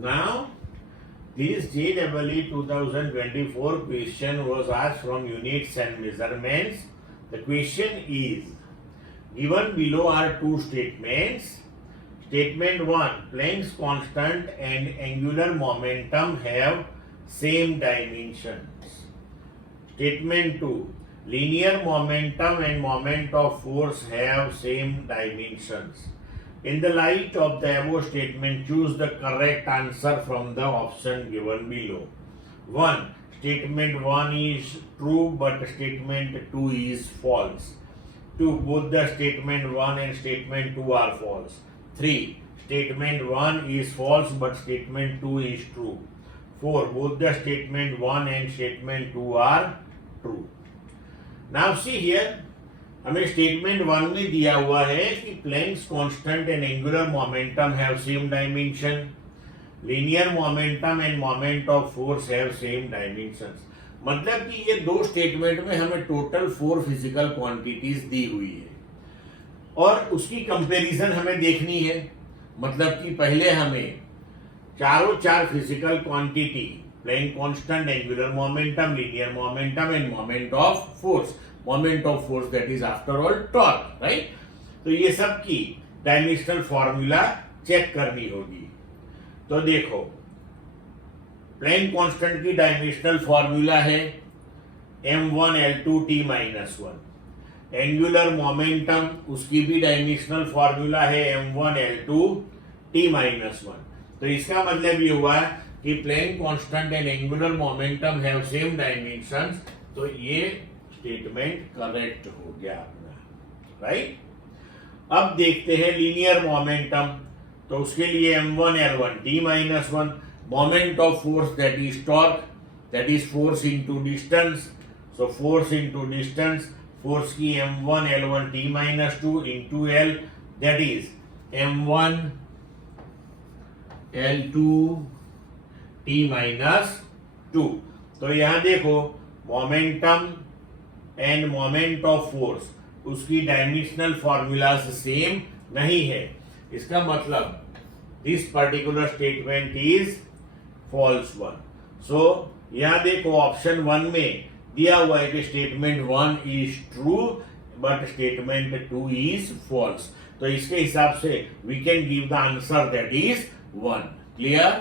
Now, this JEE 2024 question was asked from units and measurements. The question is, given below are two statements. Statement 1, Planck's constant and angular momentum have same dimensions. Statement 2, linear momentum and moment of force have same dimensions. In the light of the above statement, choose the correct answer from the option given below. 1. Statement 1 is true but statement 2 is false. 2. Both the statement 1 and statement 2 are false. 3. Statement 1 is false but statement 2 is true. 4. Both the statement 1 and statement 2 are true. Now see here, हमें statement 1 में दिया हुआ है कि Planck's constant and angular momentum have same dimension, linear momentum and moment of force have same dimensions. मतलब कि ये दो स्टेटमेंट में हमें टोटल 4 फिजिकल क्वांटिटीज दी हुई है और उसकी कंपैरिजन हमें देखनी है। मतलब कि पहले हमें चारों 4 physical quantity, Planck constant, angular momentum, linear momentum and moment of force, moment of force that is after all torque, right. तो ये सब की डायमेंशनल फॉर्मूला चेक करनी होगी। तो देखो, प्लैंक कांस्टेंट की डायमेंशनल फॉर्मूला है m1l2t-1। एंगुलर मोमेंटम, उसकी भी डायमेंशनल फॉर्मूला है m1l2t-1। तो इसका मतलब ये हुआ कि Planck constant and angular momentum have same dimensions. तो ये स्टेटमेंट करेक्ट हो गया अपना, राइट। अब देखते हैं लीनियर मोमेंटम। तो उसके लिए m1l1t-1, moment of force that is torque, that is force into distance. So force into distance, force की m1l1t-2 into l, that is m1l2t-2। तो यहां देखो, momentum and moment of force, उसकी डायमेंशनल फॉर्मूलाज सेम नहीं है। इसका मतलब this particular statement is false one. So यहां देखो, ऑप्शन 1 में दिया हुआ है कि statement 1 is true but statement 2 is false. तो इसके हिसाब से we can give the answer that is 1। Clear?